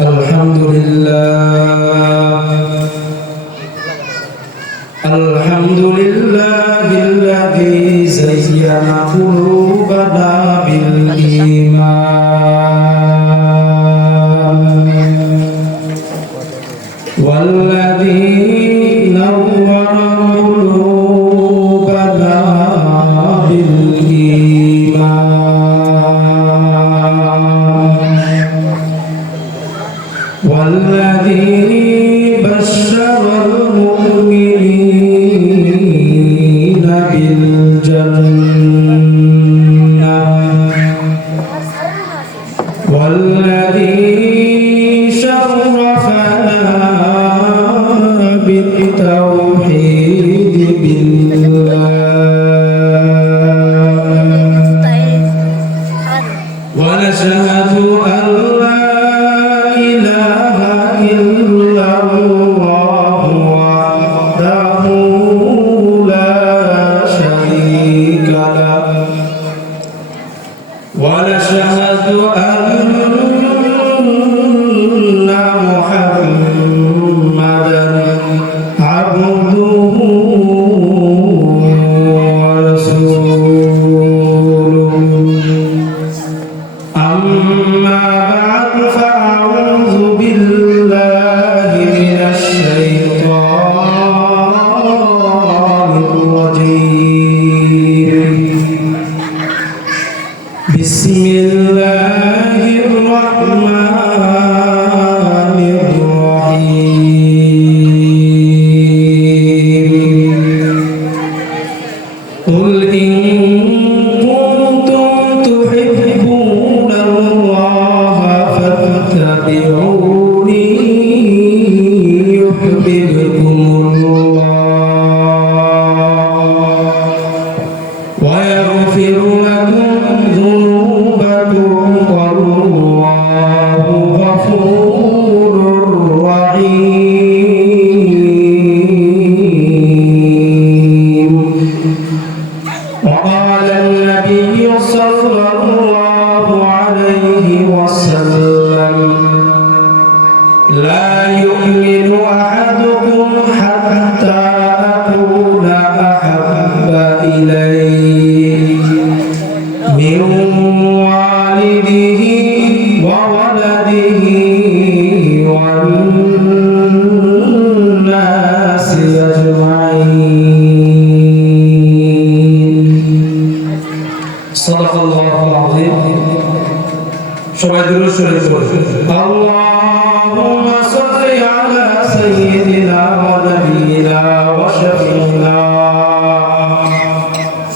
الحمد لله الذي زين قلوبنا بالإيمان والذي نور قلوبنا بالإيمان والذي بشر المؤمنين بالجنة والذي شرفنا بالتوحيد بالله ونشهد أن لا إله إلا الله وحده لا شريك له ونشهد أن محمدا عبده ورسوله أما بعد فأعوذ بالله من الشيطان الرجيم بسم الله الرحمن الرحيم قل إن كنتم تحبون الله فاتبعوني يحببكم الله ويغفر لكم ذنوبكم والله غفور رحيم وقال النبي صلى الله عليه وسلم لا يؤمن أحدكم حتى أكون أحب إليه من والده وولده والناس أجمعين صدق الله العظيم সবাই দরুদ শরীফ পড়ুন اللهم صل على سيدنا ونبينا وشفيعنا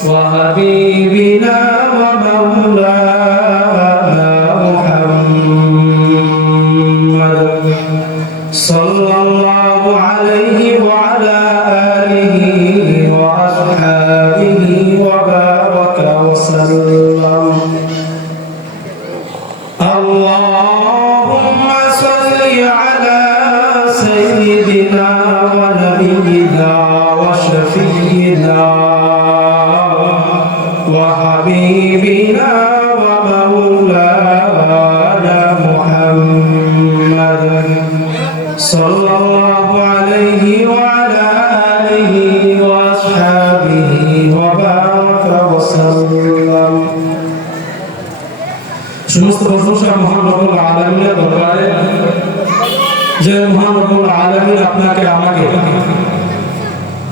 وحبيبنا ومولانا محمد صلى الله عليه وعلى آله وأصحابه وبارك وسلم اللهم صل على سيدنا ونبينا وشفيعنا وحبيبنا ومولانا محمد صلى الله عليه وعلى آله وأصحابه وبارك وسلم সমস্ত প্রশংসা মহান রব্বুল আলামিনের দরবারে যে মহান রব্বুল আলামিন আপনাকে আমাকে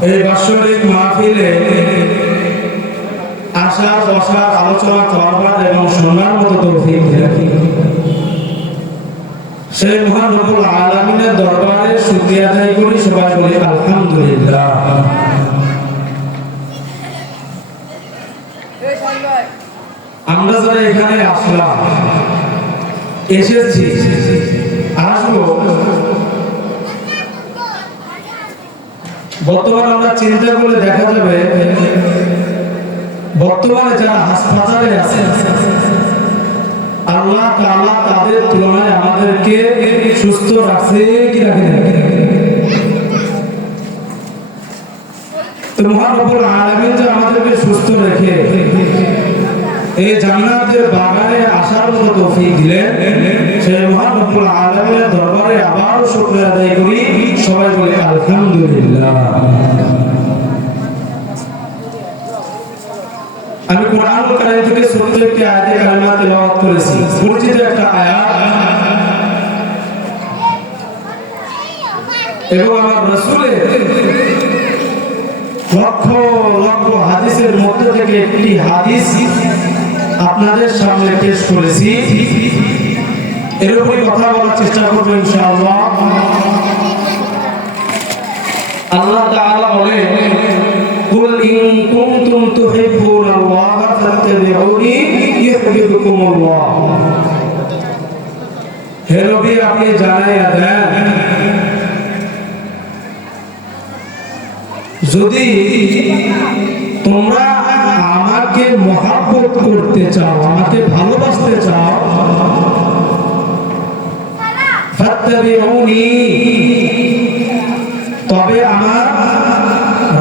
এই বাৎসরিক মাহফিলে আসা বসার আলোচনা করবার এবং শোনার মতো তৌফিক দিলেন সেই মহান রব্বুল আলামিনের দরবারে শুকরিয়া আদায় করি সবাই বলি আলহামদুলিল্লাহ আমরা যারা এখানে আসলাম এসেছি আসবো বর্তমানে আমরা চিন্তা করলে দেখা যাবে বর্তমানে যারা হাসপাতালে আছে আল্লাহ তাআলা তাদের তুলনায় আমাদেরকে সুস্থ রাখছে কি রাখে তো মহান রব্বুল আলামিন যে আমাদেরকে সুস্থ রেখে এই জান্নাতের বাগানে আসার মতো তৌফিক দিলেন সেই মহান রব্বুল আলামিনের দরবারে আবার শুকরিয়া আদায় করি। সবাই বলি আলহামদুলিল্লাহ। আমি কোরআনুল কারীম থেকে ছোট্ট একটি আয়াতে কারিমা তেলাওয়াত করেছি, পরিচিত একটা আয়াত, এবং আমার রাসূলের লক্ষ লক্ষ হাদিসের মধ্যে থেকে একটি হাদিস আপনাদের সামনে পেশ করেছি। এর উপরে কথা বলার চেষ্টা করব ইনশাআল্লাহ। আল্লাহ তাআলা বলেন, কুল ইন কুনতুম তুহিব্বুনাল্লাহা ফাত্তাবিউনি ইউহিব্বুকুমুল্লাহ। হে নবী, আপনি জানাইয়া দেন, যদি তোমরা আমাকে মহব্বত করতে চাও, আমাকে ভালোবাসতে চাও, ফাত্তাবিউনি, তবে আমার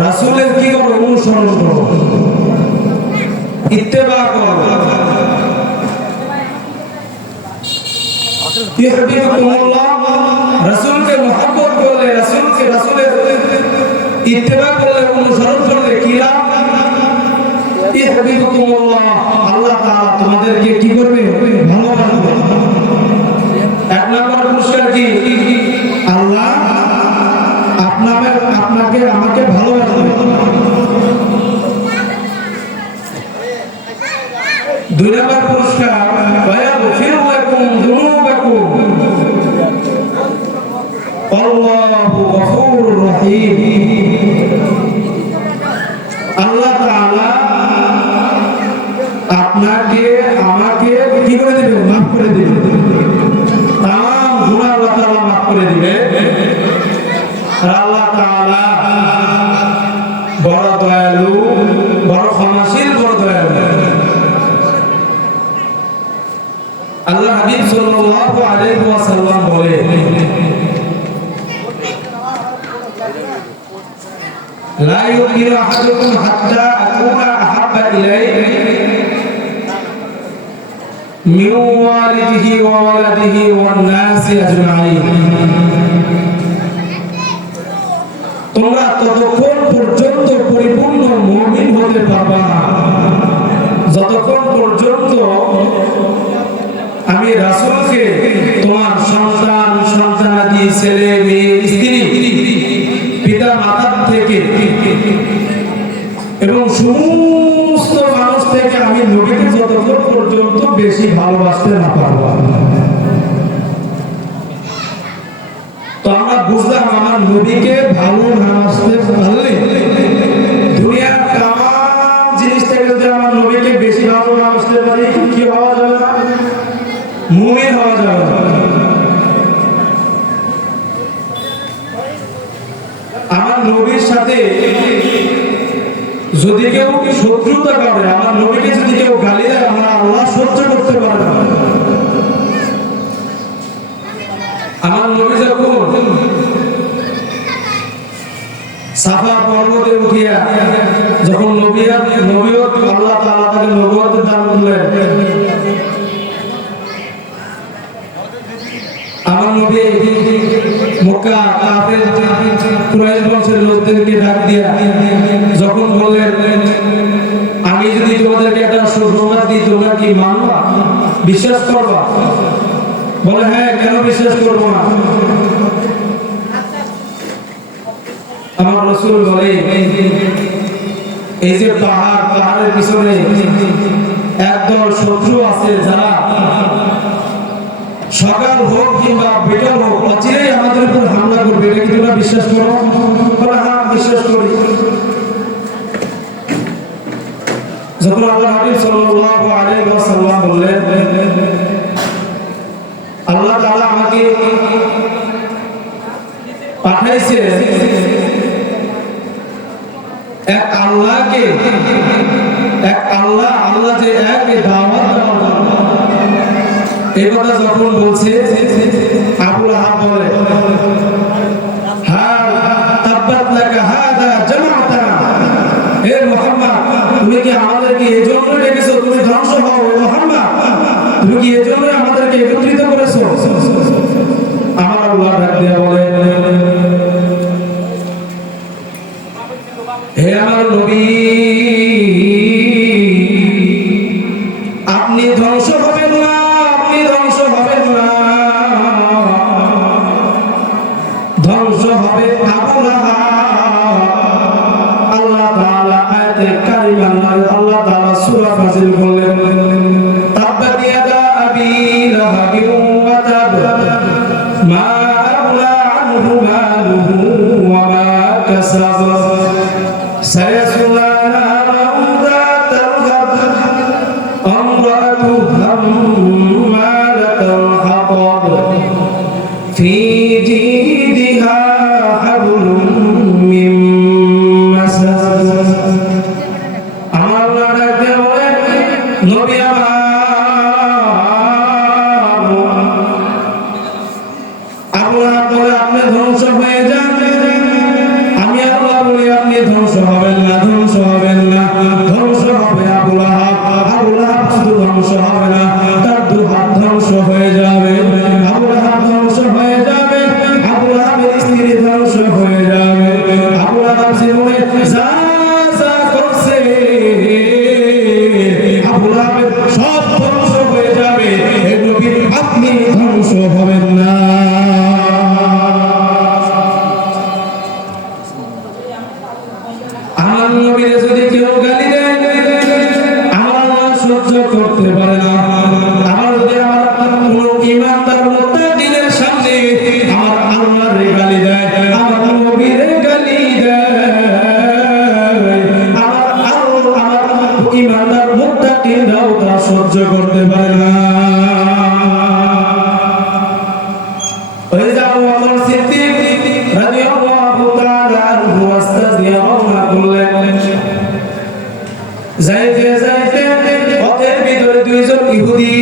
রাসূলের কি করো? অনুসরণ করো, ইত্তেবা করো। ইউহিব্বুকুমুল্লাহ, রাসূলকে মহব্বত করলে, রাসূলের ইত্তেবা করলে, অনুসরণ করলে কি লাভ? ইউহিব্বুকুমুল্লাহ, আল্লাহ তাআলা তোমাদেরকে কি করবে? ভালোবাসবে। এক নম্বর পুরস্কার কি? আল্লাহ আপনাকে আমাকে ভালোবাসবে। দুই নম্বর পুরস্কার, ওয়ায়াগফিরু লাকুম যুনুবাকুম আল্লাহু গফুরুর রহিম। আল্লাহ তাআলা আপনাকে আমাকে কি করে দিবেন? মাফ করে দিবেন। তাম গুনাহ আল্লাহ তাআলা মাফ করে দিবেন। আল্লাহ তাআলা বড় দয়ালু, বড় ক্ষমাশীল, বড় দয়ালু। আল্লাহ হাবিব সাল্লাল্লাহু আলাইহি ওয়াসাল্লাম বলেন, লা ইউমিনু আহাদুকুম হাত্তা আকুনা আহাব্বা ইলাইহি মিন ওয়ালিদিহি ওয়া ওয়ালাদিহি ওয়ান নাসি আজমাইন। তোমরা ততক্ষণ পর্যন্ত পরিপূর্ণ মুমিন হতে পারবে না যতক্ষণ পর্যন্ত আমি রাসূলকে তোমার সন্তান, সন্তানাদি, ছেলে মেয়ে, স্ত্রী, পিতা মাতার থেকে এবং সমস্ত মানুষ থেকে আমি নবীকে যতক্ষণ পর্যন্ত বেশি ভালোবাসতে না পারবো। তো আমরা বুঝলাম, আমার নবীকে ভালোবাসতে পারলে দুনিয়ার তামাম জিনিস থেকে যদি আমার নবীকে বেশি ভালোবাসতে পারি, কি হওয়া যাবে না? মুমিন হওয়া যাবে না। আমার নবীর সাথে যদি কেউ শত্রুতা করে, আমার নবীকে যদি কেউ গালি দেয়, আমরা আল্লাহ সহ্য করতে পারে না। আমার নবী যখন সাফা পর্বতে উঠিয়া যখন নবীয়ত আল্লাহ তাআলা তাকে নবুয়তের দান করলেন, আমার নবী মক্কা কাফের কুরাইশ বংশের লোকদেরকে ডাক দিয়া যখন বললেন, আমি যদি তোমাদেরকে একটা সুসংবাদ দিই, তোমরা কি মানবা, বিশ্বাস করবা? বলে, হ্যাঁ, কেন বিশ্বাস করবো না? আমার রাসূল বলে, এই যে পাহাড়ের পিছনে একদল শত্রু আছে, যারা সকাল হোক কিংবা বিকাল হোক অচিরেই আমাদের উপর হামলা করবে, এটা কি তোমরা বিশ্বাস করো? বলে, হ্যাঁ, বিশ্বাস করি। যখন আল্লাহ হাবিব সাল্লাল্লাহু আলাইহি ওয়াসাল্লাম বললেন, আল্লাহ তাআলা আমাকে পাঠাইছে এক আল্লাহকে, আল্লাহ যে এক, দাওয়াত দেওয়ার জন্য। এই কথা যখন বলছে, আবু লাহাব বলে, হ্যাঁ, তাব্বাত লাকা হাদা জামাআতানা। হে মুহাম্মদ, তুমি কি আমাদেরকে এজন্য ডেকেছো? তুমি ধ্বংস হও। হে মুহাম্মদ, তুমি কি এজন্য আমাদেরকে একত্রিত করেছো? দিয়ে বলেন, হে আমার নবী, আপনি ধ্বংস হবেন না, আপনি ধ্বংস হবেন না, ধ্বংস হবে আবু লাহাব। আল্লাহ তাআলা আয়াতে কারিমা আল্লাহ তাআলা সূরা নাযিল করলেন, তাব্বাত ইয়াদা আবি লাহাবিন ওয়া তাব, মা আগনা আনহু মালুহু ওয়া মা কাসাব, সায়াসলা নারান যাতাল লাহব, আমরাতুহু হাম্মালাতাল হাতাব, ফি জিদিহা হাবলুম মিন মাসাদ। আমার ডাকতে বলে, নবী আমার, আবু লাহাব বলে আপনি ধ্বংস হয়ে যান, আমি আল্লাহ বলি আপনি ধ্বংস হবেন না, ধ্বংস হবেন না, ধ্বংস হবে আবু লাহাব। আবু লাহাব শুধু ধ্বংস হবে না, তার দু হাত ধ্বংস হয়ে যাবে। আবু লাহাব ধ্বংস হয়ে যাবে, আবু লাহাবের স্ত্রী ধ্বংস হয়ে যাবে। আবু লাহাব জীবনে যা যা করছে, আবু লাহাবের সব ধ্বংস হয়ে যাবে। হে নবী, আপনি ধ্বংস হবেন না। আমার নবীর যদি কেউ গালি দেয়, আমার আল্লাহ সহ্য করতে পারে না। আমার যদি আমার কোনো ঈমানদার মুত্তাকিনের সামনে আমার আল্লাহর গালি দেয়, আমার নবীর গালি দেয়, আমার আল্লাহ আমার ঈমানদার মুত্তাকিনরাও তা সহ্য করতে পারে না। ওই যে আবু বকর সিদ্দিক রাদিয়াল্লাহু তাআলা আনহু ওয়াস্তাযিয়া রওনা করলেন, যাইতে যাইতে পথের ভিতরে দুইজন ইহুদি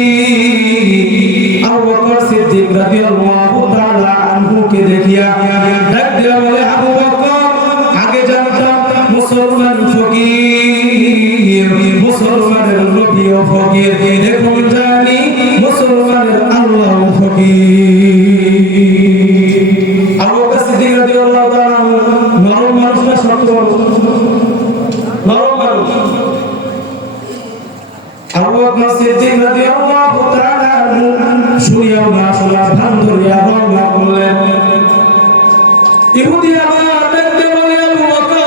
আবু বকর সিদ্দিক রাদিয়াল্লাহু তাআলা আনহুকে দেখিয়া ডাক দিয়া বলে, আবু বকর, আগে জানতাম মুসলমান ফকির, মুসলমানের নবীও ফকির, এখন জানি মুসলমানের আল্লাহ ফকির। আবু বকর সিদ্দিক রাদিয়াল্লাহু তাআলা নরম মানুষ না শক্ত নরম মানুষ? আবু বকর সিদ্দিক রাদিয়াল্লাহু তাআলা শুনিয়াও না শোনার ভান ধরিয়া রওনা করলেন। ইহুদি আবার দেখতে বলে, আবু বকর,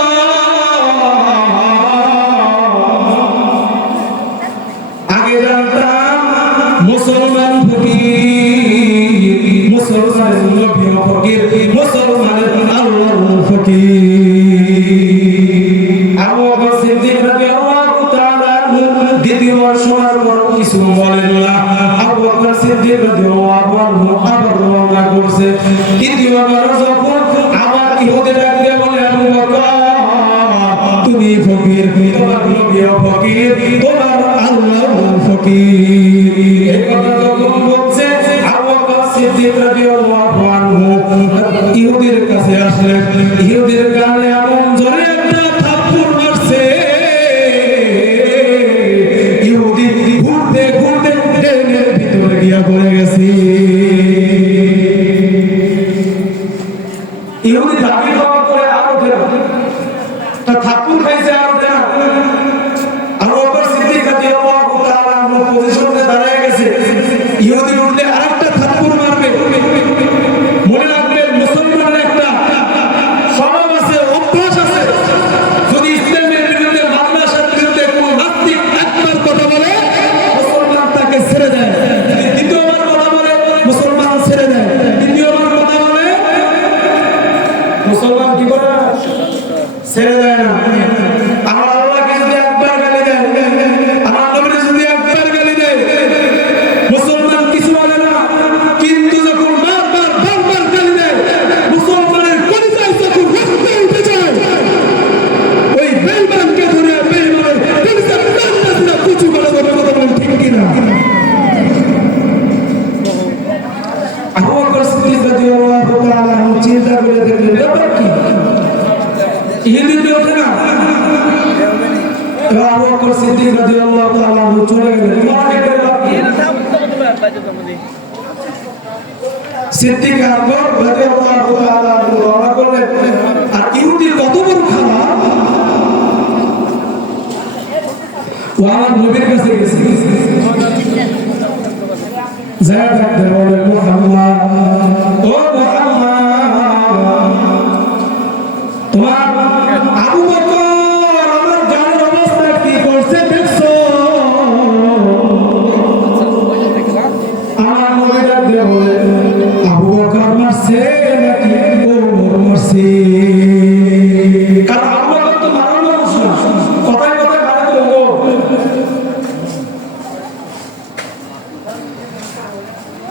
আগে জানতাম মুসলমান ফকির, মুসলমানের নবী ফকির, মুসলমানের আল্লাহ ফকির। আবু বকর সিদ্দিক রাদিয়াল্লাহু তাআলা দ্বিতীয়বার শোনার পর কিছু বলেন না। আবু বকর সিদ্দিক রাদিয়াল্লাহু আনহু আবার রওনা করছে। তৃতীয়বার যখন আবার ইহুদি ডাক দিয়ে বলে, আবু বকর, তুমি ফকির, তোমার নবীও ফকির, তোমার আল্লাহ ফকির। এই কথা যখন বলছে, আবু বকর সিদ্দিক রাদিয়াল্লাহু আনহু ইহুদির কাছে আসলেন। ইহুদির কানে এমন জোরে একটা থাপ্পড় মারছে, ইহুদি ঘুরতে ঘুরতে ট্রেনের ভিতরে গিয়া পড়ে গেছে। ইহুদি ধাপি ধাপি করে আরো ফেরা, তা থাপ্পড় খাইছে আরো ফেরা। আবু বকর সিদ্দিক রাদিয়াল্লাহু তাআলা আনহু পজিশনে দাঁড়ায় গেছে, ইহুদি উঠলে আরেকটা থাপ্পড় মারবে। মনে রাখবেন, মুসলমানের একটা স্বভাব আছে, অভ্যাস আছে, যদি ইসলামের বিরুদ্ধে, মাদ্রাসার বিরুদ্ধে কোনো নাস্তিক একবার কথা বলে, মুসলমান তাকে ছেড়ে দেয়। দ্বিতীয়বার কথা বলে, মুসলমান ছেড়ে দেয়। তৃতীয়বার কথা বলে, মুসলমান কি করে? ছেড়ে দেয় না। আমার আল্লাহকে যদি একবার গালি দেয়, আমার নবীকে যদি একবার গালি দেয়, মুসলমান কিছু বলে না। কিন্তু যখন বারবার বারবার গালি দেয়, মুসলমানের কলিজায় যখন রক্ত উঠে যায়, ওই বেঈমানকে ধরে বেঈমানের কলিজার টানটা দিলে কিছু বলে বলে কথা বলেন, ঠিক কিনা? আবু বকর সিদ্দিক রাদিয়াল্লাহু তাআলা চিন্তা করে দেখলেন, ব্যাপার কি? ইহুদি ওঠে না। আবু বকর সিদ্দিক রাদিয়াল্লাহু তাআলা চলে গেলেন। সিদ্দিক আকবর রাদিয়াল্লাহু তাআলা রওনা করলেন। আর ইহুদি কত বড় খারাপ, ও আমার নবীর কাছে গেছে, যারা ডাকতে বলে মুহাম্মদ, ও মুহাম্মদ, তোমার আবু বকর আমার গানের অবস্থা কি করছে দেখছো? আমার নবী ডাকতে বলে আবু বকর মারছে নাকি ওমর মারছে? কারণ আবু বকর তো মারার মানুষ না, কথায় কথায় মারে তো ওমর।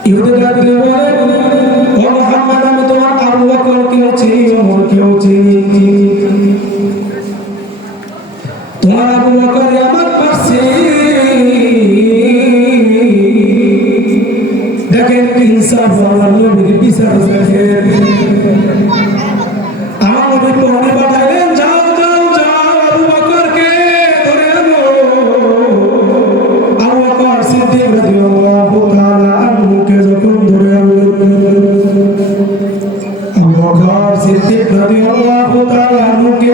ইহুদি ডাকতে বলে ও মুহাম্মদ, আমি তোমার আবু বকর কেউ চিনি, ওমর কেউ চিনি, তোমার আবু বকর আমার মারছে। দেখেন ইনসাফ, আমার নবীর বিচার দেখেন। আমার নবী প্রহরী পাঠাইলেন, যাও যাও যাও আবু বকরকে ধরে আনো। আবু বকর সিদ্দিক রাদিয়াল্লাহু তাআলা আনহুকে যখন ধরে আনলেন, আবু বকর সিদ্দিক রাদিয়াল্লাহু তাআলা আনহুকে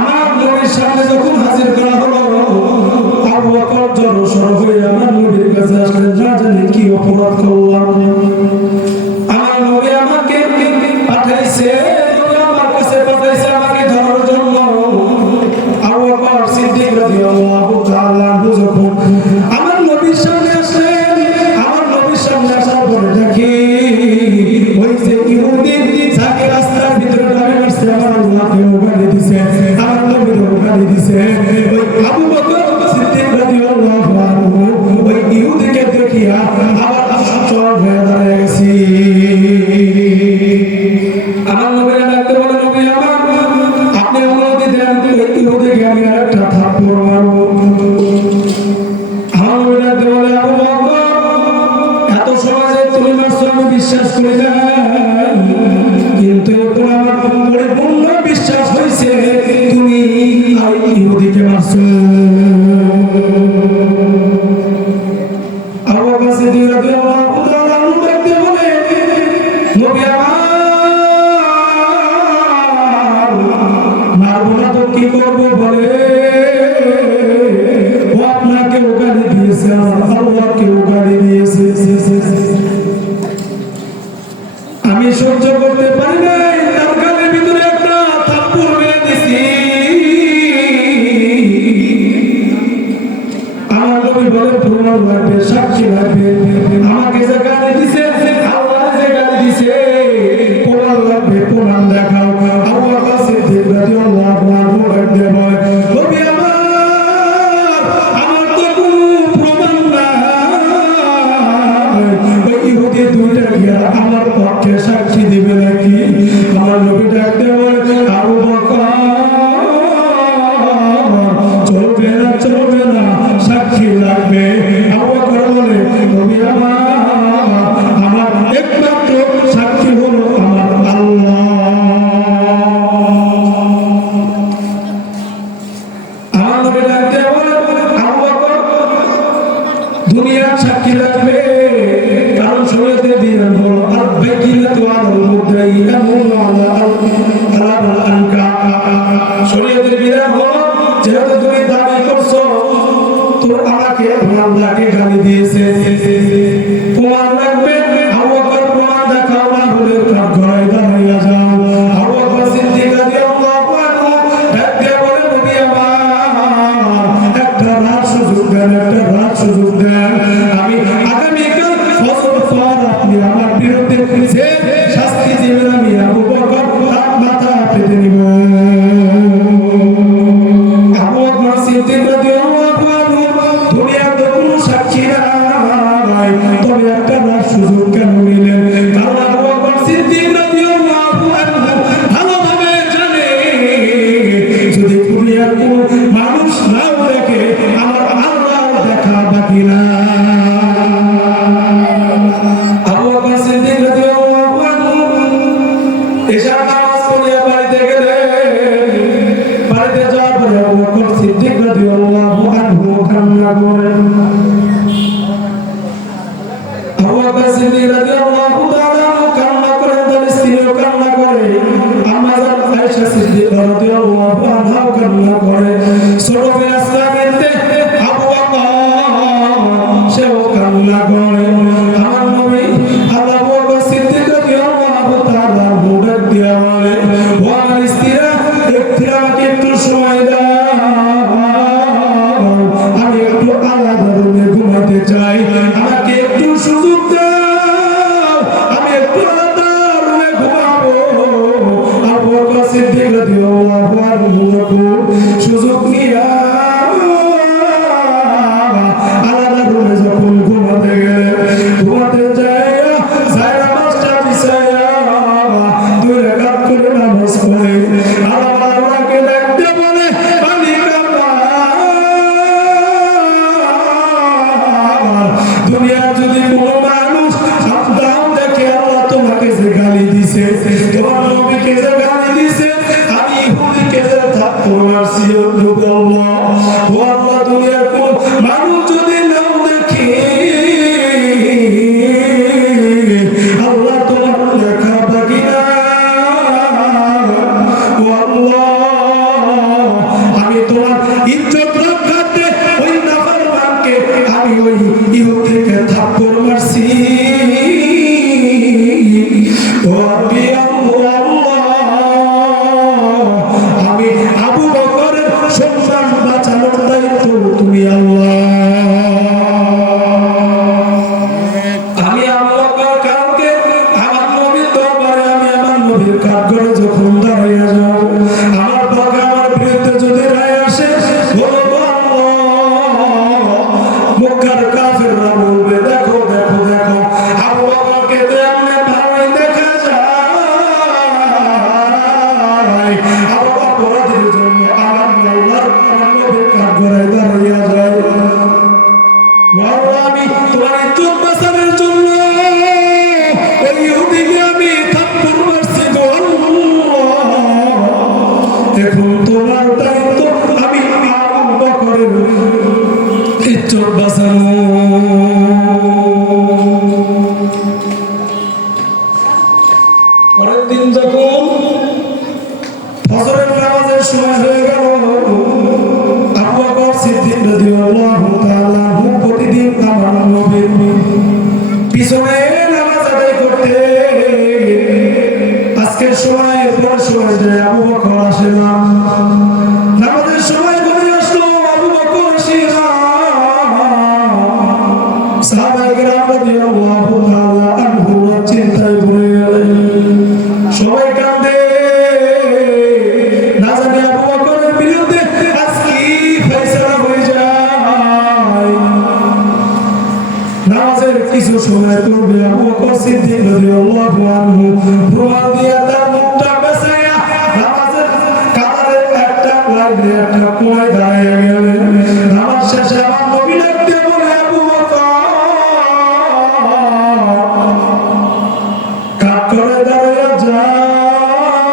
আমার নবীর সামনে যখন হাজির করা হলো, আবু বকর জড়সড় হয়ে আমার নবীর কাছে আসলেন, না জানি কি অপরাধ করলাম, আমার নবী আমাকে পাঠাইছে, আমার কাছে পাঠাইছে আমাকে ধরার জন্য। আবু বকর সিদ্দিক রাদিয়াল্লাহু তাআলা আনহু যখন আমার নবীর সামনে আসলেন, আমার নবীর সামনে আসার পরে দেখি ওই যে ইহুদি যাকে রাস্তার ভিতরে ডালে মারছে, আমার আল্লাহকে গালি দিছে, আমার নবীকে গালি দিছে। ওই আবু বকর সিদ্দিক রাদিয়াল্লাহু আনহু ওই ইহুদিকে দেখিয়া আবার চল হয়ে দাঁড়িয়ে গেছি। আমার নবীরা ডাকতে বলে, নবী আমার, আপনি অনুমতি দেন ওই ইহুদিকে আমি একটা থাপ্পড় মারবো। আমার নবী ডাকতে বলে, আবু বকর, এত সমাজে তুমি মারছো আমি বিশ্বাস করি না, কিন্তু এখন আমার পরিপূর্ণ বিশ্বাস হয়েছে তুমি ইহুদিকে মারছো। আবু বকর সিদ্দিক রাদিয়াল্লাহু তাআলা আনহু ডাকতে বলে, নবী আমার, মারবো না তো কি করবো বলে? ও আপনাকে গালি দিয়েছে, আমার আল্লাহকে গালি দিয়েছে, আমি সহ্য করতে পারি নাই, তার গালের ভিতরে একটা থাপ্পড় মেরে দিছি। আমার নবী বলে, প্রমাণ লাগবে, সাক্ষী লাগবে, আমাকে যে গালি দিছে, আল্লাহ যে গালি দিছে, প্রমাণ লাগবে, প্রমাণ দেখাও। আবু বকর সিদ্দিক রাদিয়াল্লাহু আনহু ডাকতে বলে, নবী আমার, আমার তো কোনো প্রমাণ নাই, ওই ইহুদি দুইটা গিয়া আমার পক্ষে সাক্ষী দিবে নাকি? আমার নবী ডাকতে বলে, আবু বকর, চলবে না, চলবে না, সাক্ষী লাগবে। আবু বকর বলে, নবী আমার, আমার একমাত্র সাক্ষী হলো আমার আল্লাহ। আমার নবী ডাকতে বলে, আবু বকর, দুনিয়ার সাক্ষী লাগবে, কারণ শরীয়তের বিধান হলো আল-বাইয়িনাতু আলাল মুদ্দাই ইয়ামুনু আলাল আনকা। শরীয়তের বিধান হলো, যেহেতু তুমি দাবি করছো তো আমাকে আল্লাহকে গালি দিয়েছে, প্রমাণ লাগবে। আবু বকর, প্রমাণ দেখাও, না হলে কাঠ গড়ায় দাঁড়াইয়া যাও। আবু বকর সিদ্দিক রাদিয়াল্লাহু আনহু ডাকতে বলে, নবী আমার, একটা রাত সুযোগ দেন, একটা রাত সুযোগ দেন, আমি আগামীকাল ফজর পর আপনি আমার বিরুদ্ধে যে শাস্তি দিবেন আমি আবু বকর তার মাথা পেতে নিব। আবু বকর সিদ্দিক রাদিয়াল্লাহু আনহু, দুনিয়ার কোনো সাক্ষী নাই, তবে একটা রাত সুযোগ কেন নিলেন? কারণ আবু বকর সিদ্দিক রাদিয়াল্লাহু আনহু ভালোভাবে জানে, যদি দুনিয়ার কোনো মানুষ নাও দেখে, আমার আল্লাহ দেখা বাকি না। আবু বকর সিদ্দিক রাদিয়াল্লাহু দিছে, তোমার নবীকে যে গালি দিছে, আমি ইহুদিকে যে থাপ্পড় মারছি, ও আল্লাহ, ও আল্লাহ, দুনিয়ার কোন মানুষ যদি নাও দেখে আল্লাহ তোমার দেখা বাকি না। ও আল্লাহ, আমি তোমার ইজ্জত রক্ষার্থে ওই নাফরমানকে আমি ওই ইহুদিকে থাপ্পড় মারছি। ও আমি আমি আবু বকরের সম্মান বাঁচানোর দায়িত্ব তুমি আল্লাহ। আমি আবু বকর কাউকে আমার নবীর দরবারে আমি আমার নবীর কাঠগড়ে যখন দাঁড়িয়ে যাও, আমার পক্ষে আমার বিরুদ্ধে যদি রায় আসে, বলবো মক্কার কাফেররা বলবে দেখো দেখো দেখো আবু বকরকে তেমনি ভালোই দেখা যায়, আবু বকরের জন্য আমার আল্লাহর নবীর কাঠগড়ে দাঁড়িয়ে যায়। আমি তোমার ইজ্জত বাঁচানোর জন্য ওই ইহুদিকে আমি থাপ্পড় মারছি গো আল্লাহ। এখন তোমার দায়িত্ব আমি আবু বকরের ইজ্জত বাঁচানো। পরের দিন যখন ফজরের নামাজের সময় হয়ে গেল, আবু বকর সিদ্দিক রাদিয়াল্লাহু তাআলা প্রতিদিন আমার নবীর পিছনে নামাজ আদায় করতে। আজকের সময় পর সময় যায় আবু বকর আসে না, নামাজের সময় ঘুরে আসলো আবু বকর আসে না। সাহাবায়ে কেরাম রাদিয়াল্লাহু তাআলা আনহুরা চিন্তায় পড়ে গেলেন, সবাই কাঁদে, না জানি আবু বকরের বিরুদ্ধে আজ কি ফয়সালা হয়ে যায়। নামাজের কিছু সময় পূর্বে আবু বকর সিদ্দিক রাদিয়াল্লাহু আনহু প্রমাণ দিয়ে তার মুখটা বেঁচাইয়া নামাজের কাতারের একটা লাইনে একটা কোণায় দাঁড়িয়ে গেলেন। নামাজ শেষে আমার নবী ডাক দিয়ে বলে, আবু বকর কাতারে দাঁড়িয়ে যাও।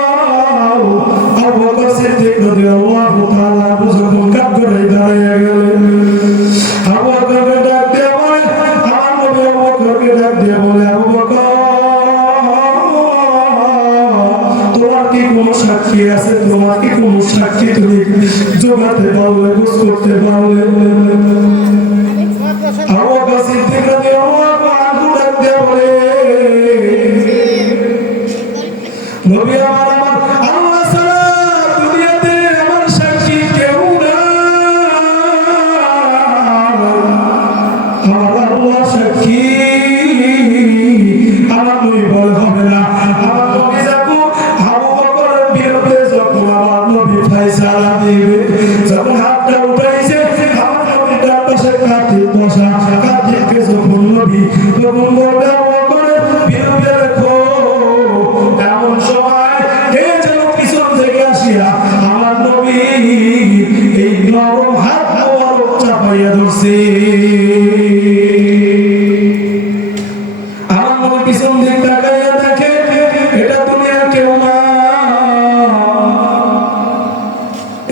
আবু বকর সিদ্দিক রাদিয়াল্লাহু তাআলা যখন কাতারে দাঁড়িয়ে গেলেন, আবু বকরকে ডাক দিয়ে বলে, আমার নবী আবু বকরকে ডাক দিয়ে বলে, আবু বকর তোমার কি কোনো সাক্ষী আছে? তোমার কি কোনো সাক্ষী তুমি জোগাতে পারলে, বুঝ করতে পারলে? আবু বকর সিদ্দিক রাদিয়াল্লাহু আনহু ডাক দিয়ে বলে, নবী আমার আল্লাহ ছাড়া দুনিয়াতে আমার সাক্ষী কেউ না, আমার আল্লাহ সাক্ষী। আমার নবী বলে হবে না, আমার নবী যাবো আবু বকরের বিরুদ্ধে যখন আমার নবী ফয়সালা দিবে, যখন হাতটা উঠাইছে আমার নবী ডান পাশে কাঁধে বসা, কাঁধে যখন নবী তখন বলবে আবু বকরের বিরুদ্ধে রেখো। এমন সময় কে যেন পিছন থেকে আসিয়া আমার নবী এই নরম হাত আমার চাপাইয়া ধরছে। আমার নবী পিছন দিক তাকাইয়া দেখে এটা দুনিয়ার কেউ না,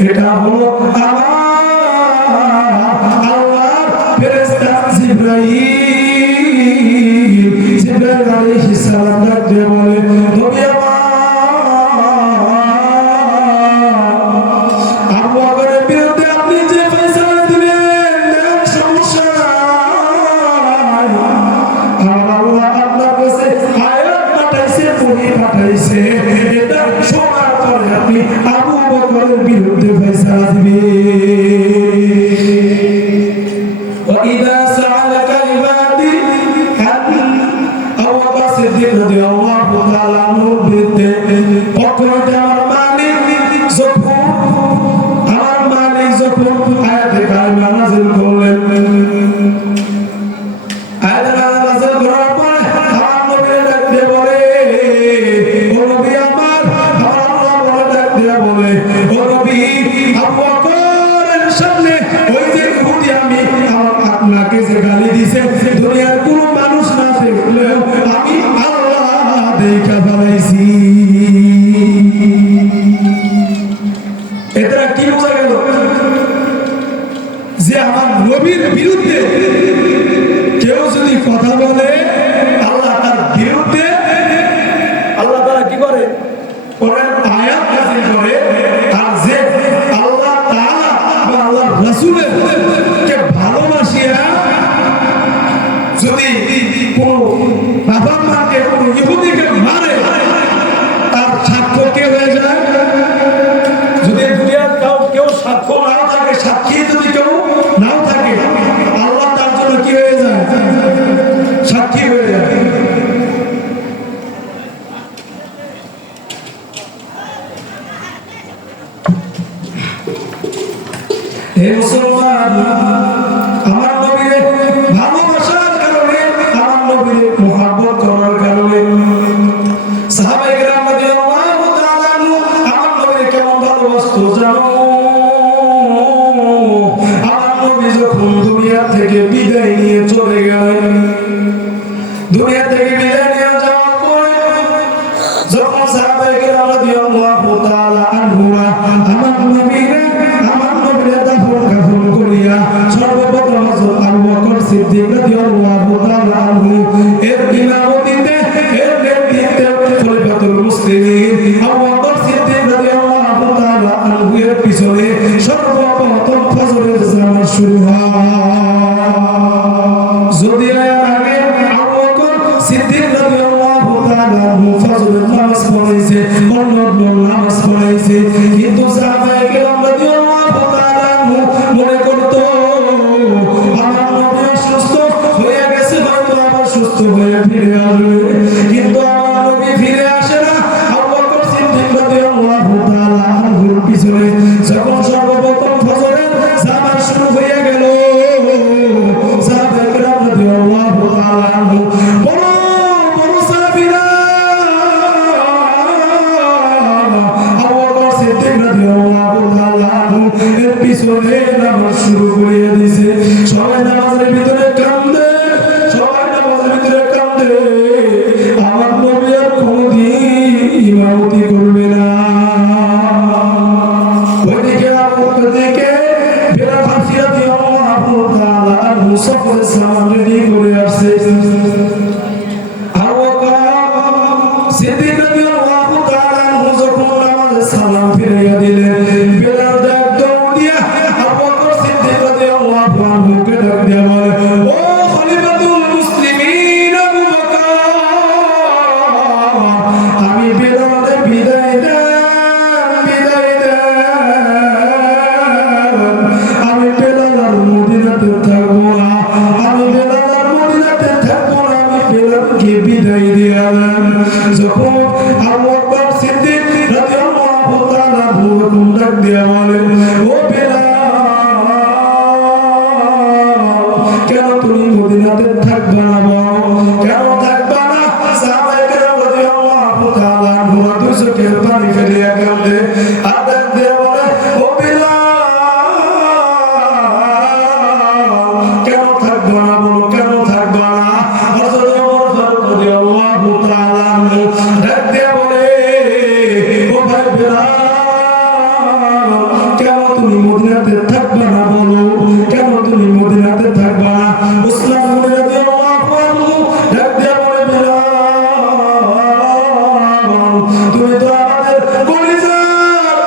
এটা হলো আমার আল্লাহর ফেরেশতা জিবরাইল। জিবরাইল আলাইহিস সালাম ডাক দিয়ে বলে, নবী আমার আবু বকরের বিরুদ্ধে আপনি যে ফয়সালা দিবেন সমস্যা নাই, আমার আল্লাহ আপনার কাছে আয়াত পাঠাইছে, বহি পাঠাইছে, এটা শোনার পরে আপনি আবু বকরের বিরুদ্ধে ফয়সালা দিবেন। وإذا سألك عبادي আবু বকর সিদ্দিক রাদিয়াল্লাহু তাআলা আনহুর বিরুদ্ধে পক্ষে আমার মালিক যখন আয়াতে কারিমা নাযিল করলেন, আয়াতে কারিমা নাযিল করার পরে আমার নবী ডাক দিয়ে বলে, ও নবী আমার আল্লাহ বলে ডাক দিয়ে বলে, ও নবী আবু বকরের সামনে ওই যে ইহুদি আমি আপনাকে যে গালি দিছে দুনিয়ার কোনো মানুষ না দেখলেও আমি আল্লাহ দেখা ফেলাইছি। পাইছি। এটা কি বোঝা গেল যে আমার নবীর বিরুদ্ধে কেউ যদি কথা বলে আল্লাহ তার বিরুদ্ধে আল্লাহ তারা কি করে কোরআন আয়াত নাযিল করে। আর যে আল্লাহ তাআলা বা আল্লাহর রাসূলের কে ভালোবাসিয়া যদি কোন নাফরমানকে কোন ইহুদিকে মারে তার সাক্ষ্য কে হয়ে যায়? যদি দুনিয়ার কেউ সাক্ষ্য নাও থাকে, সাক্ষী যদি কেউ নাও থাকে, আল্লাহ তার জন্য কি হয়ে যায়? সাক্ষী হয়ে যায়। হে মুসলমান, আমার নবীর ভালোবাসার কারণে, আমার নবীর মুহাব্বত করার কারণে সাহাবায়ে কেরাম রাদিয়াল্লাহু তাআলা আনহু আমার নবীকে কেমন ভালোবাসতো জানো? আমার নবী যখন দুনিয়া থেকে বিদায় নিয়ে চলে গেলেন, দুনিয়া থেকে বিদায় নিয়ে যাওয়ার পরে যখন সাহাবায়ে কেরাম রাদিয়াল্লাহু তাআলা আনহুরা আমার নবীর দাফন কাফন করিয়া সর্বপ্রথম হযরত আবু বকর সিদ্দিক রাদিয়াল্লাহু তাআলা আনহু এর ইমামতিতে, এর নেতৃত্বে খলিফাতুল মুসলিমিন আবু বকর সিদ্দিক রাদিয়াল্লাহু তাআলা আনহু এর পিছনে সর্বপ্রথম ফজরের নামাজ শুরু হয়। যদি আগে আবু বকর সিদ্দিক রাদিয়াল্লাহু তাআলা আনহু ফজরের নামাজ পড়াইছে, অন্য নামাজ পড়াইছে, কিন্তু সাহাবায়ে কেরাম রাদিয়াল্লাহু তাআলা আনহু মনে করতো আমার নবী অসুস্থ হয়ে গেছে, হয়তো আবার সুস্থ হয়ে ফিরে আসবে, কিন্তু আমার নবী ফিরে আসে না। আবু বকর সিদ্দিক রাদিয়াল্লাহু তাআলা আনহুর পিছনে যখন সর্বপ্রথম ফজরের নামাজ শুরু হয়ে গেল, সাহাবায়ে কেরাম রাদিয়াল্লাহু তাআলা আনহু বড় বড় সাহাবীরা আবু বকর সিদ্দিক রাদিয়াল্লাহু তাআলা আনহু এর পিছনে নামাজ শুরু করে দিয়েছে। সবাই নামাজের ভিতরে কান্দে, সবাই নামাজের ভিতরে কান্দে, আমার নবী আর কোনদিন ইমামতি করবে না। ওইদিকে দিকে বেলা ফাঁসিয়া দিয়ে আল্লাহু তাআলা আনহু সফরের সামান রেডি করে আসছে। আবু বকর সিদ্দিক রাদিয়াল্লাহু তাআলা আনহু যখন নামাজের সালাম ফিরাইয়া দিলেন, বেলাল ডাক দিয়া আবু বকর সিদ্দিক রাদিয়াল্লাহু আনহুকে ডাক দিয়া বলে, ও খলিফাতুল মুসলিমিন আবু বকর, আমি বেলালের বিদায় দেন, বিদায় দেন। আমি বেলাল আর মদিনাতে থাকবো না, আমি বেলাল আর মদিনাতে থাকবো না, আমি বেলালকে বিদায় দিয়া দেন। যখন আবু বকর সিদ্দিক রাদিয়াল্লাহু তাআলা আনহু ডাক দিয়া বলে, ও বেলাল, কেন তুমি মদিনাতে থাকবা না? কেন থাকবা না? সাহাবায়ে কেরাম রাদিয়াল্লাহু তাআলা আনহুরা দুই চোখের পানি ফেলিয়া কাঁদে আর ডাক দিয়া বলে, ও বেলাল, কেন থাকবা না? বলো কেন থাকবা না? হযরত ওমর ফারুক রাদিয়াল্লাহু তাআলা আনহু ডাক দিয়া বলে, ও ভাই বেলাল, কেন তুমি মদিনাতে থাকবা না? বলো কেন তুমি মদিনাতে থাকবা না? উসমান রাদিয়াল্লাহু আনহু ডাক দিয়া বলে, বেলাল, তুমি তো আমাদের কলিজার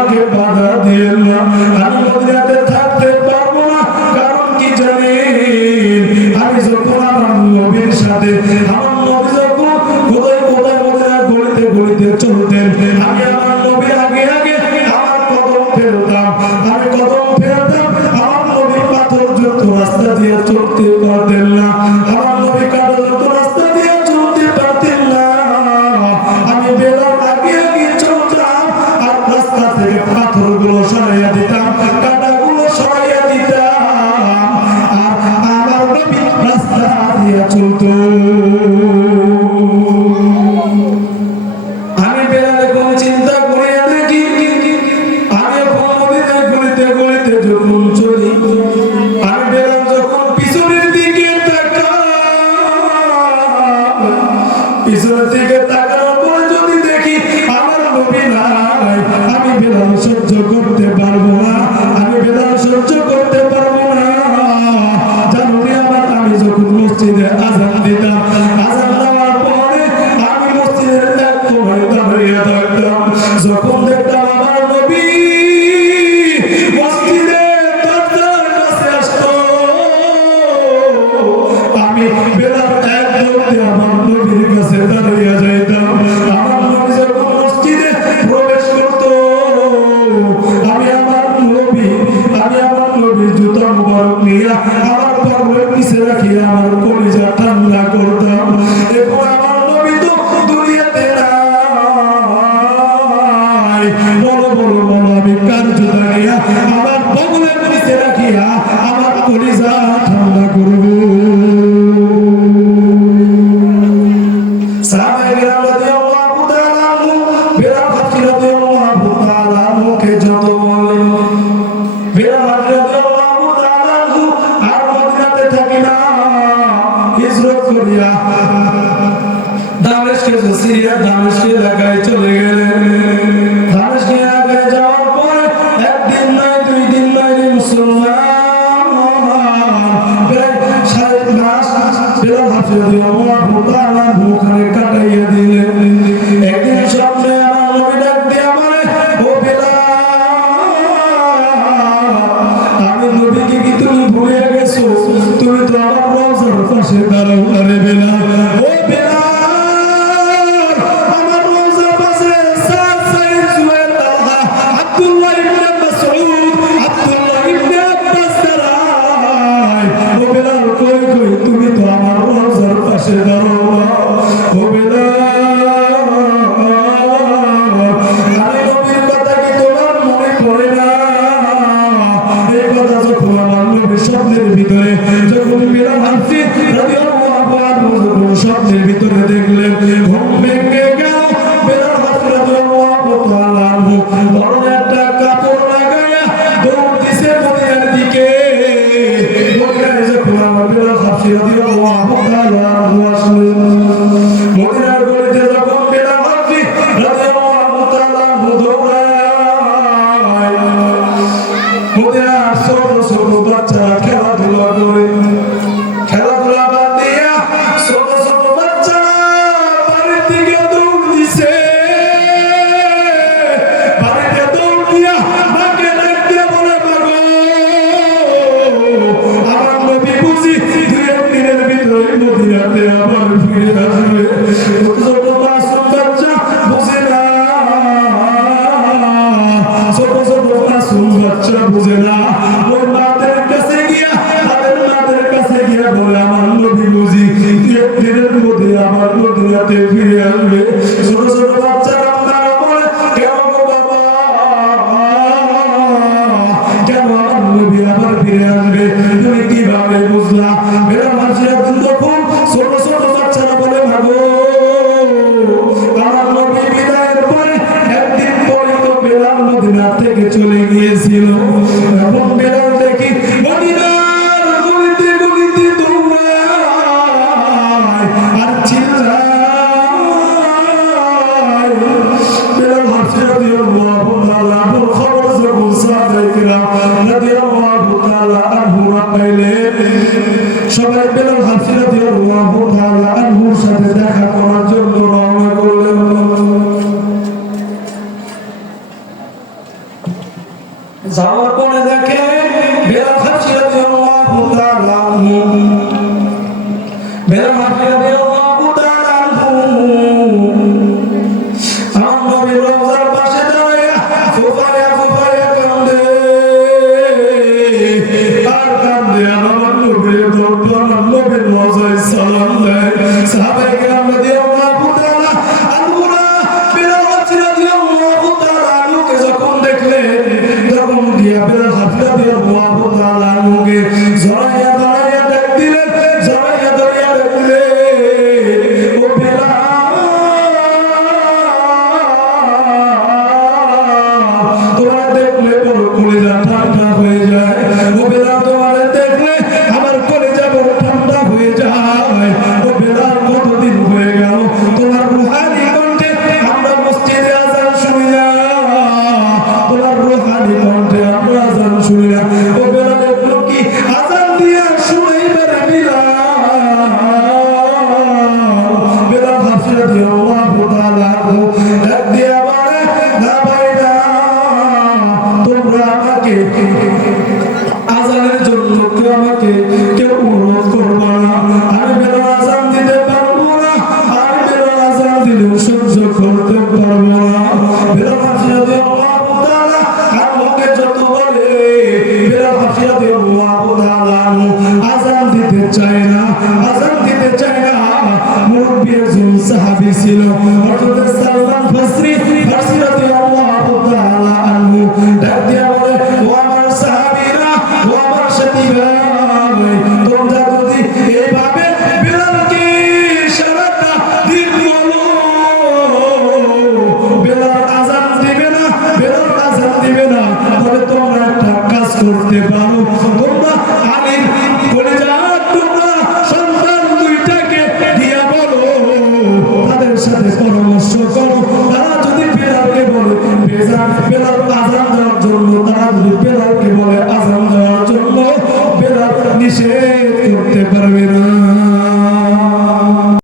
আমাকে বাধা দিয়েন না, আমি মদিনাতে থাকতে পারবো না। কারণ কি জানেন, আমি যখন আমার নবীর সাথে, আমার নবী যখন কোথায় কোথায় মদিনার গলিতে গলিতে চলতেন, আমি আমার নবীর আগে আগে আমার কদম ফেলতাম, আমি কদম ফেলতাম। আমার নবী পাথর যুক্ত রাস্তা দিয়ে চলতে পারতেন না, আমার নবী কাদা যুক্ত রাস্তা দিয়ে চলতে পারতেন না। আমি বেলাল আগে আগে চলতাম আর রাস্তা থেকে পাথরগুলো সরাইয়া দিতাম, কাদাগুলো সরাইয়া দিতাম, আর আমার নবী রাস্তা দিয়ে চলতো। আমি বেলালে কোন চিন্তা করিয়া দেখি, আমি এখন নবীদের গলিতে গলিতে যখন চলি, আমি বেলাল যখন পিছনের দিকে তাকাই, পিছনের দিকে তাকানোর পরে যদি দেখি আমার নবী নাই, আমি বেলাল সহ্য করতে পারবো না, আমি বেলাল সহ্য করতে পারবো না। জানো নি আমার, আমি যখন মসজিদে আযান দিতাম, আযান দেওয়ার পরে আমি মসজিদের এক কোণে দাঁড়িয়ে থাকতাম, যখন দেখতাম আমার নবী মসজিদের দরজার কাছে আসতো, আমি বেলাল এক দৌড়ে আমার নবীর কাছে দাঁড়িয়ে যাইতাম। আমার নবী যখন মসজিদে প্রবেশ করতো, আমি আমার নবীর জুতা মুবারক নিয়ে আমার পায়ের নিচে রাখিয়া আমার কলিজা ঠান্ডা করতাম। এরপর আমার নবী তো দুনিয়াতে নাই, বলো বলো বলো, আমি কার জুতা নিয়ে আমার বগলের নিচে রাখিয়া আমার কলিজা ঠান্ডা করব? সাহাবায়ে কেরাম রাদিয়াল্লাহু তাআলা আনহু, বেলাল হাবশী রাদিয়াল্লাহু তাআলা আনহুকে যত বলে, বেলাল হাবশী রাদিয়াল্লাহু তাআলা আনহু আর মদিনাতে থাকি না, হিজরত করিয়া দামেস্কে, সিরিয়ার দামেস্ক এলাকায় চলে গেলেন। দামেস্ক এলাকায় যাওয়ার পরে একদিন নয়, দুই দিন নয়, মুসলমান প্রায় 7 মাস বেলাল হাবশী রাদিয়াল্লাহু তাআলা আনহু ওখানে কাটাইয়া দিলেন। একদিন স্বপ্নে আমার নবী ডাক দিয়ে আমারে, ও বেলাল, আমি নবীকে কি তুমি ভুলে গেছো? তুমি তো আমার রওজার পাশে দাঁড়াও। আরে বেলাল, ও বেলাল, আমার রওজার পাশে সাদ, সাইদ, জুবাইর, তালহা, আব্দুল্লাহ ইবনে মাসউদ, আব্দুল্লাহ ইবনে আব্বাস দাঁড়ায়। ও বেলাল, কই কই, তুমি তো আমার রওজার পাশে দাঁড়াও। ও বেলাল, আমি নবীর কথা কি তোমার মনে পড়ে না? এই কথা যখন আমার নবীর স্বপ্নের ভিতরে, যখন বেলাল হাবশী রাদিয়াল্লাহু আনহু যখন স্বপ্নের ভিতরে দেখলেন, ঘুম ভেঙে গেল। বেলাল হাবশী রাদিয়াল্লাহু তাআলা আনহু পরনে একটা কাপড় লাগাইয়া দৌড় দিছে মদিনার দিকে। মদিনায় যখন আমার বেলাল হাবশী রাদিয়াল্লাহু তাআলা আনহু আসলেন, মদিনার গলিতে যখন বেলাল হাবশী রাদিয়াল্লাহু তাআলা আনহু দৌড়ায়, মদিনার ছোট ছোট বাচ্চারা খেলাধুলা করে, খেলাধুলা বাদ দিয়া ছোট ছোট বাচ্চারা বাড়ির দিকে দৌড় দিছে। বাড়িতে দৌড় দিয়া মাকে ডাক দিয়া বলে, মাগো, আমার নবী বুঝি 2-1 দিনের ভিতরে মদিনাতে আবার ফিরে আসবে। ছোট মাসুম বাচ্চা বুঝে না, ছোট ছোট মাসুম বাচ্চা বুঝে না। ওই মাদের কাছে গিয়া, তাদের মাদের কাছে গিয়া বলে, আমার নবী বুঝি 2-1 দিনের মধ্যে আমার মদিনাতে ফিরে আসবে। ছোট ছোট বাচ্চারা আপনারা বলে, কেন গো বাবা, কেন আমার নবী আবার ফিরে আসবে? তুমি কিভাবে বুঝলা? বেলাল হাবশী তখন ছোট ছোট বাচ্চারা বলে, ভাগো, আমার নবী বিদায়ের পরে একদিন পরে তো বেলাল মদিনা থেকে চলে গিয়েছিল। এখন বেলাল দেখি মদিনার গলিতে গলিতে দৌড়ায় আর চিল্লায়। বেলাল হাবশী রাদিয়াল্লাহু তাআলা আনহুর খবর যখন সাহাবায়ে কেরাম রাদিয়াল্লাহু তাআলা আনহুরা পাইলেন, সবাই বেলাল হাবশী রাদিয়াল্লাহু তাআলা আনহুর সাথে দেখা করার জন্য রওনা করলেন। যাওয়ার পরে দেখে বেলাল হাবশী রাদিয়াল্লাহু তাআলা আনহু, বেলাল হাবশী রাদিয়াল্লাহু তাআলা আনহু আমার নবীর রওজার পাশে দাঁড়ায়া ফুফায়া কান্দে আর কান্দে। আমার নবীর দরবার আমার নবীর রওজায় সালাম দেয়। সাহাবায়ে কেরাম রাদিয়াল্লাহু তাআলা আনহুরা বেলাল হাবশী রাদিয়াল্লাহু তাআলা আনহুকে যখন দেখলেন তখন গিয়া বেলাল হাবশী রাদিয়াল্লাহু তাআলা আনহুকে জড়াইয়া দাঁড়াইয়া ডাক দিলেন, জড়াইয়া দাঁড়াইয়া ডাক দিলেন, ও বেলাল তোমার দেখলে বড় কলিজা ঠান্ডা হয়ে যায়। ও বেলাল তোমার দেখলে আমার কলিজা বড় ঠান্ডা হয়ে যায়। ও বেলাল কতদিন হয়ে গেল তোমার রুহানি কণ্ঠে আমরা মসজিদে আযান শুনি না, তোমার রুহানি কণ্ঠে আমরা আযান শুনি না। ও বেলাল একটু কি আযান দিয়া শুনাইবার বিলাল? বেলাল হাবশী রাদিয়াল্লাহু তাআলা আনহু ডাক দিয়া বলে, না ভাইরা তোমরা আমাকে আযানের জন্য কেউ অনুরোধ করবা না। আমি বেলাল আযান দিতে পারবো না, আমি বেলাল আযান দিলেও সহ্য করতে পারবো না। বেলাল হাবশী রাদিয়াল্লাহু তাআলা আনহুকে যত বলে বেলাল হাবশী রাদিয়াল্লাহু তাআলা আনহু আযান দিতে চায় না, আযান দিতে চায় না। মুরব্বি একজন সাহাবী ছিল হযরত সালমান ফারসি রাদিয়াল্লাহু তাআলা আনহু ডাক দিয়া বলে, ও আমার সাহাবীরা, ও আমার সাথী ভাই, তোমরা যদি এইভাবে বেলালকে সারাটা দিন বলো বেলাল আযান দিবে না, বেলাল আযান দিবে না, তবে তোমরা একটা কাজ করতে পারো, তোমরা আলীর কলিজার টুকরা সন্তান দুইটাকে দিয়া বলো তাদের সাথে পরামর্শ করো, তারা যদি বেলালকে বলে বেলাল আযান দেওয়ার জন্য, তারা যদি বেলালকে বলে আযান দেওয়ার জন্য, বেলাল নিষেধ করতে পারে।